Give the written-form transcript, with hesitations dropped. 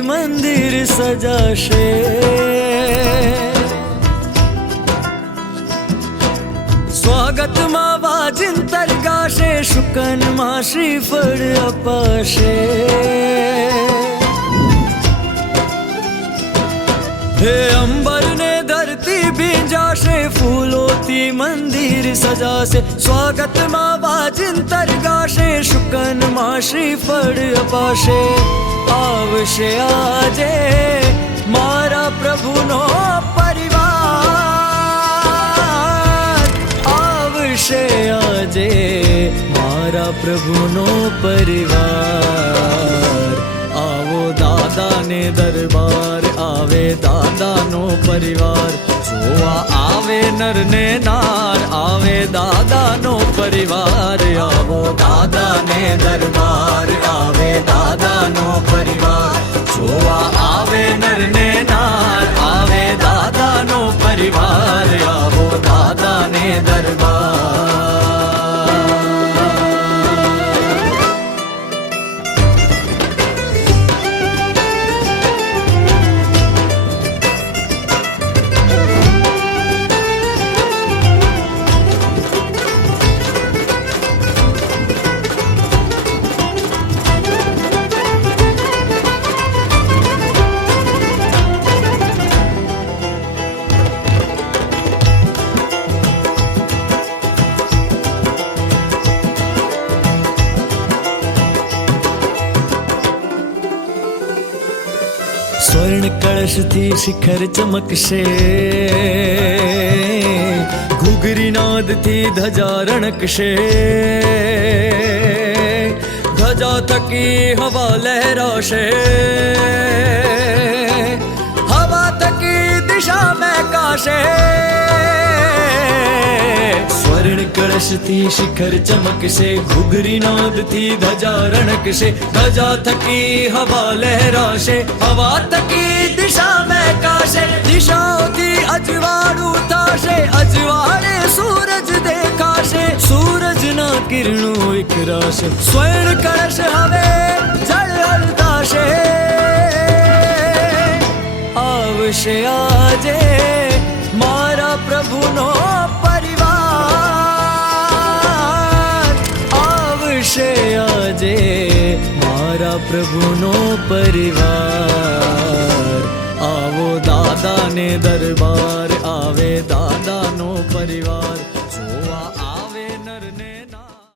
મંદિર સજાશે. સ્વાગતમાં વાજિંતર ગાશે, શુકનમાં શ્રીફળ અપાશે. હે અંબર ને ધરતી ભીંજાશે, ફૂલોથી મંદિર સજાશે. સ્વાગતમાં વાજિંતર ગાશે, શુકનમાં શ્રીફળ અપાશે. આવશે આજે મારા પ્રભુનો પરિવાર, આવશે આજે મારા પ્રભુનો પરિવાર. આવો દાદાને દરબાર, આવે દાદાનો પરિવાર. જોવા આવે નર ને નાર, આવે દાદાનો પરિવાર. આવો દાદાને દરબાર, આવે દાદાનો પરિવાર. જોવા આવે નર ને નાર, આવે દાદાનો પરિવાર. આવો દાદાને દરબાર. સ્વર્ણ કળશથી શિખર ચમકશે, ઘૂઘરી નાદથી ધજા રણકશે. ધજા થકી હવા લહેરાશે, હવા થકી દિશા મહેકાશે. સ્વર્ણ કળશથી શિખર ચમકશે, ઘૂઘરી નાદથી ધજા રણકશે. ધજા થકી હવા લહેરાશે, હવા થકી દિશા મહેકાશે. દિશાઓથી અજવાળું થશે, અજવાળે સૂરજ દેખાશે. સૂરજના કિરણો વિખરાશે, સ્વર્ણ કળશ હવે જળ હળદાશે. આવશે આજે મારા પ્રભુનો પરિવાર, આવશે આજે મારા પ્રભુનો પરિવાર. આવો દાદાને દરબાર, આવે દાદાનો પરિવાર.